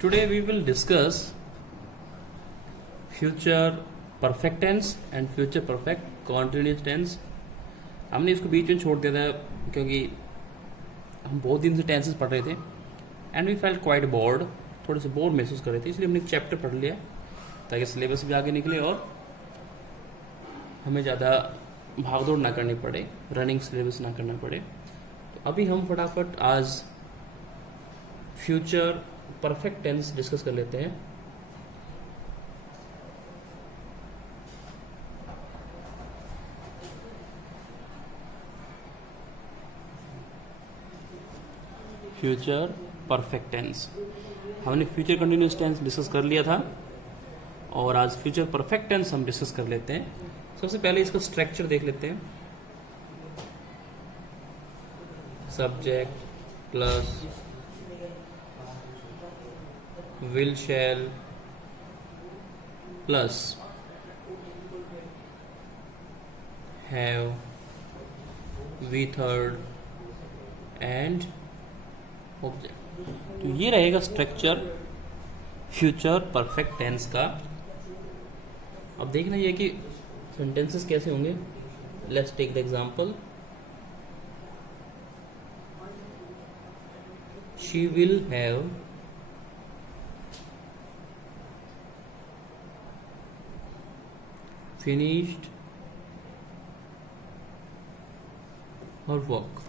Today we will discuss future perfect tense and future perfect continuous tense. हमने इसको बीच में छोड़ दिया था क्योंकि हम बहुत दिन से टेंसेस पढ़ रहे थे and we felt quite bored, थोड़े से बोर्ड महसूस कर रहे थे, इसलिए हमने एक चैप्टर पढ़ लिया ताकि सिलेबस भी आगे निकले और हमें ज़्यादा भागदौड़ ना करनी पड़े, रनिंग सिलेबस ना करना पड़े। तो अभी हम फटाफट आज फ्यूचर परफेक्ट टेंस डिस्कस कर लेते हैं। फ्यूचर परफेक्ट टेंस, हमने फ्यूचर कंटिन्यूस टेंस डिस्कस कर लिया था और आज फ्यूचर परफेक्ट टेंस हम डिस्कस कर लेते हैं। सबसे पहले इसका स्ट्रक्चर देख लेते हैं। Subject plus will shall plus have V third and object. तो ये रहेगा स्ट्रक्चर फ्यूचर परफेक्ट टेंस का। अब देखना ये कि सेंटेंसेस कैसे होंगे। Let's take the example, she will have finished her work.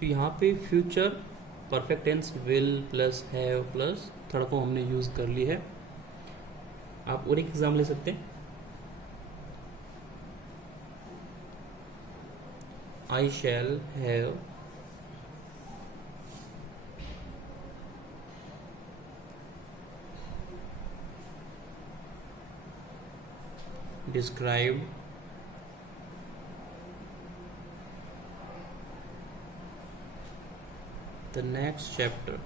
तो यहाँ पे future perfect tense will plus have plus third form हमने यूज कर ली है। आप और एक एग्जाम ले सकते हैं। I shall have described the next chapter।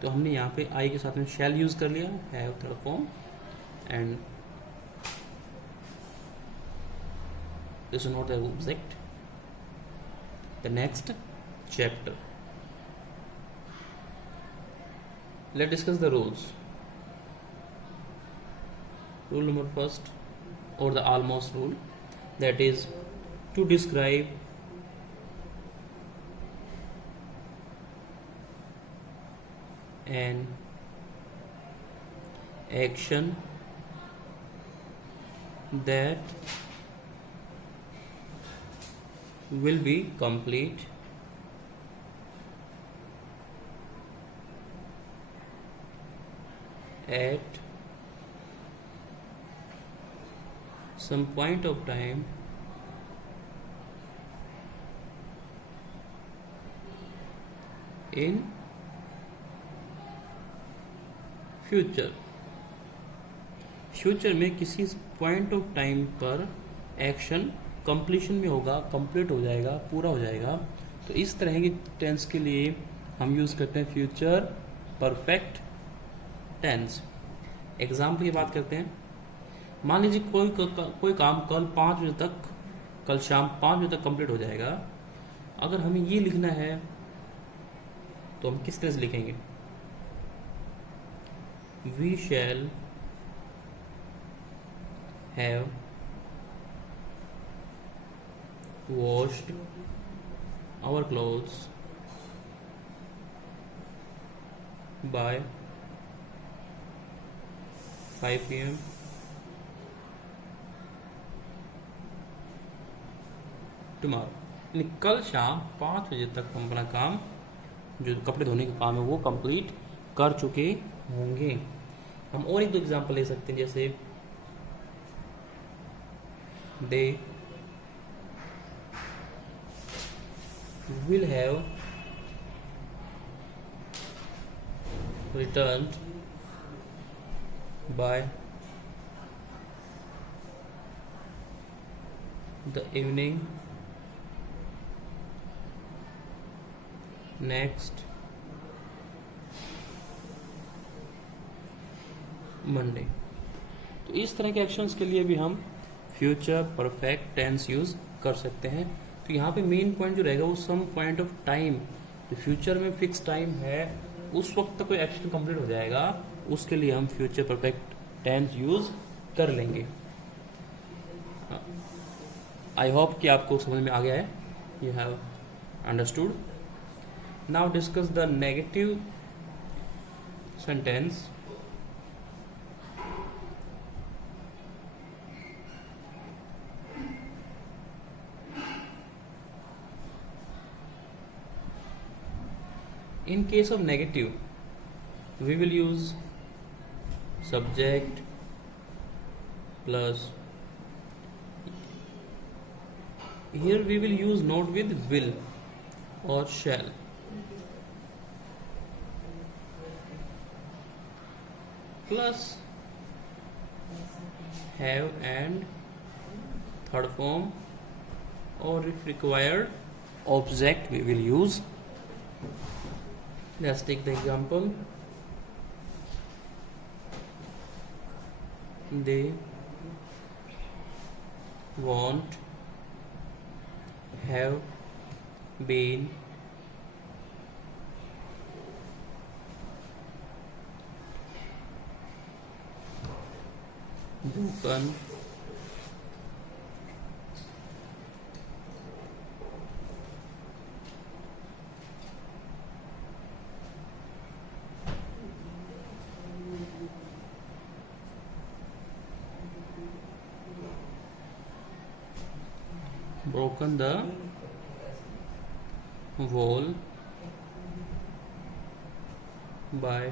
तो हमने यहाँ पे आई के साथ में शैल यूज कर लिया, have third form and this is not the object, the next chapter. Let's discuss the rules. Rule number first, or the almost rule, that is to describe an action that will be complete at some point of time in future। Future में किसी point of time पर action completion में होगा, कंप्लीट हो जाएगा, पूरा हो जाएगा। तो इस तरह की टेंस के लिए हम यूज करते हैं फ्यूचर परफेक्ट टेंस। एग्जाम्पल की बात करते हैं। मान लीजिए कोई काम कल 5 बजे तक, कल शाम 5 बजे तक कंप्लीट हो जाएगा। अगर हमें ये लिखना है तो हम किस तरह से लिखेंगे? We shall have washed our clothes by 5 PM tomorrow. कल शाम 5 बजे तक हम अपना काम, जो कपड़े धोने का काम है, वो कंप्लीट कर चुके होंगे। हम और एक दो एग्जांपल ले सकते हैं, जैसे they will have returned by the evening next Monday। तो इस तरह के एक्शंस के लिए भी हम फ्यूचर परफेक्ट टेंस यूज कर सकते हैं। तो यहाँ पे मेन पॉइंट जो रहेगा वो सम पॉइंट ऑफ टाइम, जो फ्यूचर में फिक्स टाइम है उस वक्त तक कोई एक्शन कंप्लीट हो जाएगा, उसके लिए हम फ्यूचर परफेक्ट टेंस यूज कर लेंगे। आई होप कि आपको समझ में आ गया है, you have understood. Now discuss the negative sentence. In case of negative, we will use subject plus, here we will use not with will or shall, plus have and third form, or if required object we will use. Let's take the example. They won't have been broken the wall by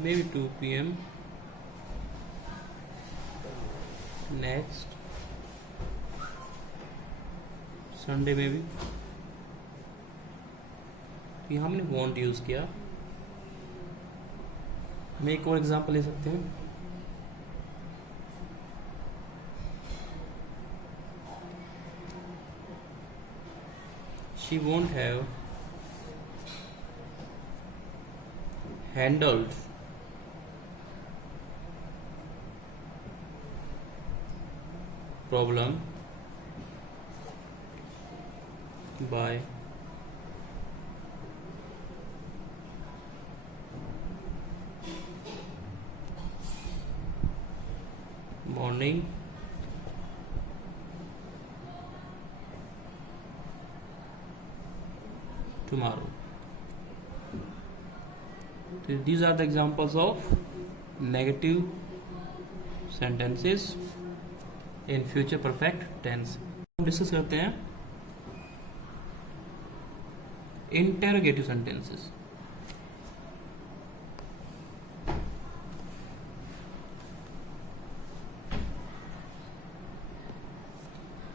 maybe 2 p.m. next Sunday maybe। यहाँ हमने want use किया। मैं एक और एग्जांपल ले सकते हैं। She won't have handled problem by morning tomorrow। So these are the examples of negative sentences in future perfect tense। हम डिस्कस करते हैं इंटेरोगेटिव सेंटेंसेस।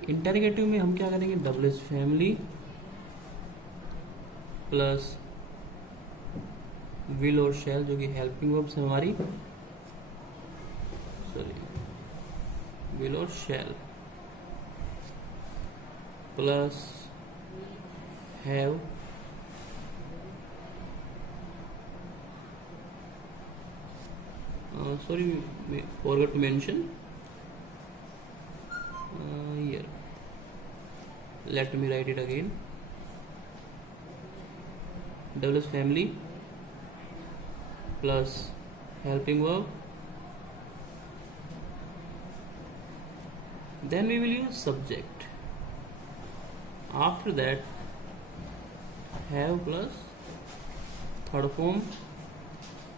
इंटेरोगेटिव में हम क्या करेंगे, double S family plus will और शैल जो कि हेल्पिंग वर्ब्स है हमारी, सॉरी विल और shall, plus have sorry we forgot to mention here, let me write it again, double S family plus helping verb, then we will use subject, after that have plus third form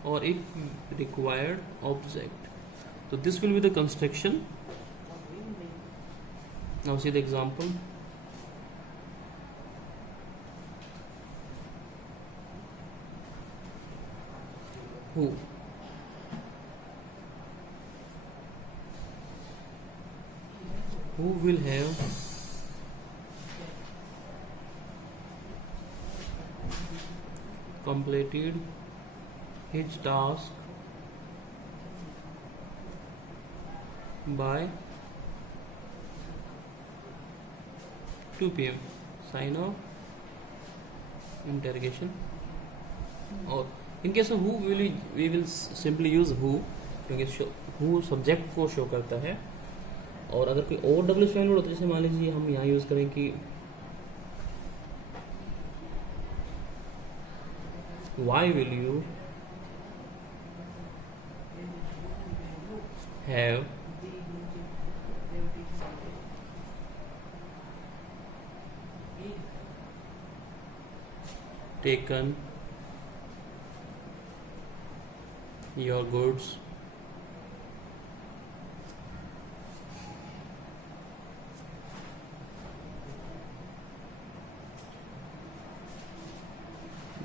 or if required object। So this will be the construction। Now see the example। Who will have completed his task by 2 p.m. sign off interrogation। और in case of who we will simply use who, क्योंकि who subject को शो करता है। और अगर कोई और W final होता है, जैसे मान लीजिए हम यहाँ यूज़ करें कि why will you have taken your goods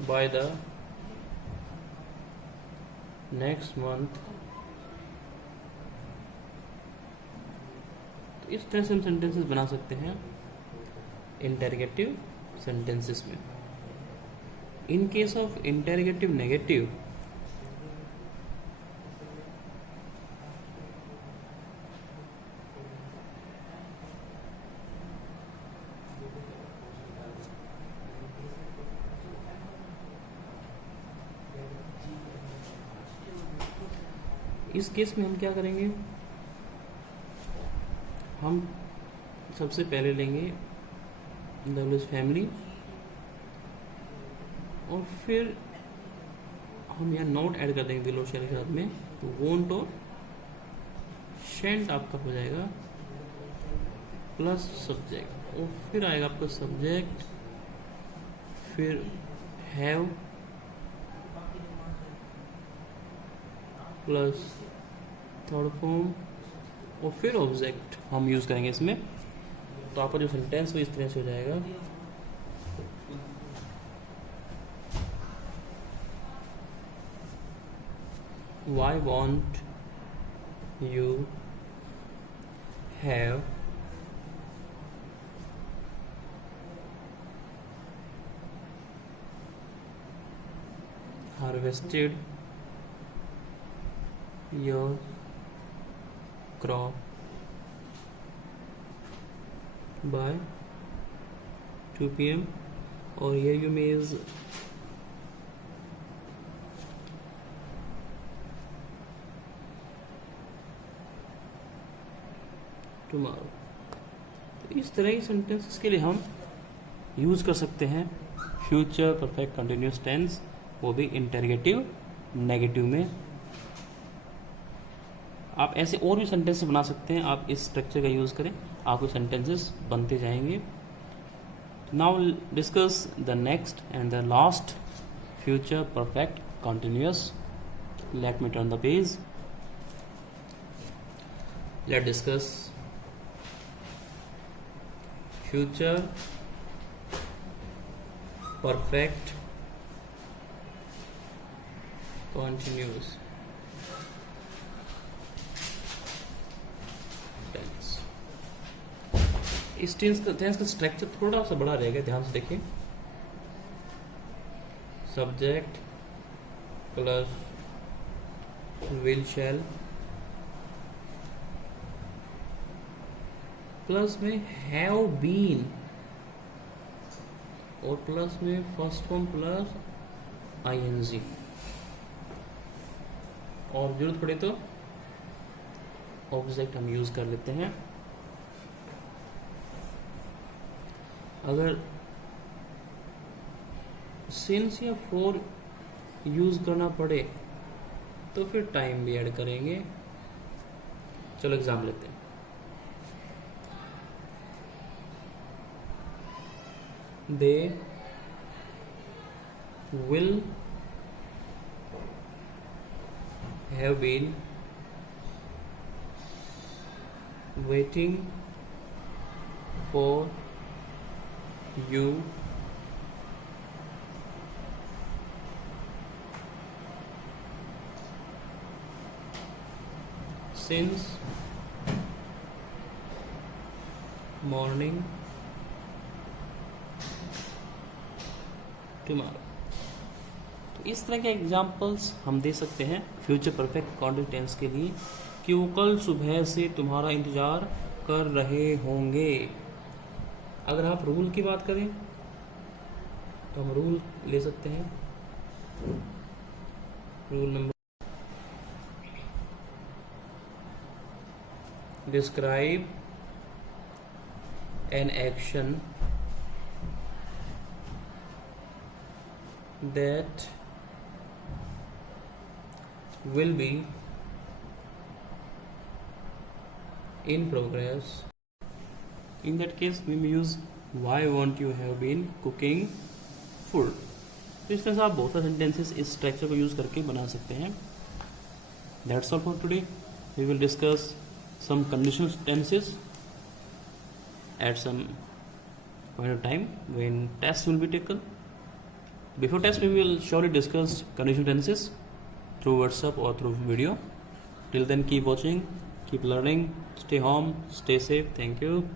by the next month। तो इस तरह से हम सेंटेंसेस बना सकते हैं इंटेरोगेटिव सेंटेंसेस में। In case of interrogative negative, इस केस में हम क्या करेंगे, हम सबसे पहले लेंगे डब्ल्यूज फैमिली और फिर हम यहाँ नोट ऐड कर देंगे बिलो शेल के साथ में। तो वोंट और शेंट आपका हो जाएगा प्लस सब्जेक्ट, और फिर आएगा आपका सब्जेक्ट, फिर हैव प्लस थर्ड फॉर्म और फिर ऑब्जेक्ट हम यूज़ करेंगे इसमें। तो आपका जो सेंटेंस वो इस तरह से हो जाएगा, why won't you have harvested your crop by 2 p.m. और here you means tomorrow। तो इस तरह की सेंटेंसेस के लिए हम यूज़ कर सकते हैं फ्यूचर परफेक्ट कंटिन्यूस टेंस, वो भी इंटेरोगेटिव नेगेटिव में। आप ऐसे और भी सेंटेंसेस बना सकते हैं, आप इस स्ट्रक्चर का यूज़ करें, आपको सेंटेंसेस बनते जाएंगे। Now discuss the next and the last future perfect continuous. Let me turn the page. Let discuss future perfect continuous tense. इस टेंस का स्ट्रक्चर थोड़ा सा बड़ा रहेगा, ध्यान से देखिए। Subject plus will shall plus में हैव बीन और प्लस में फर्स्ट फॉर्म प्लस आईएनजी, और जरूरत पड़े तो ऑब्जेक्ट हम यूज कर लेते हैं। अगर सिंस या फॉर यूज करना पड़े तो फिर टाइम भी ऐड करेंगे। चलो एग्जाम लेते हैं। They will have been waiting for you since morning tomorrow। तो इस तरह के एग्जाम्पल्स हम दे सकते हैं फ्यूचर परफेक्ट कंटिन्यूअस टेंस के लिए कि वो कल सुबह से तुम्हारा इंतज़ार कर रहे होंगे। अगर आप रूल की बात करें तो हम रूल ले सकते हैं। Rule number describe an action that will be in progress. In that case we may use why won't you have been cooking food. तो इस तरह से आप बहुत सारे सेंटेंसेस इस स्ट्रक्चर को यूज़ करके बना सकते हैं. That's all for today. We will discuss some conditional tenses at some point of time when tests will be taken. Before test, we will surely discuss conditional tenses through WhatsApp or through video. Till then, keep watching, keep learning, stay home, stay safe. Thank you.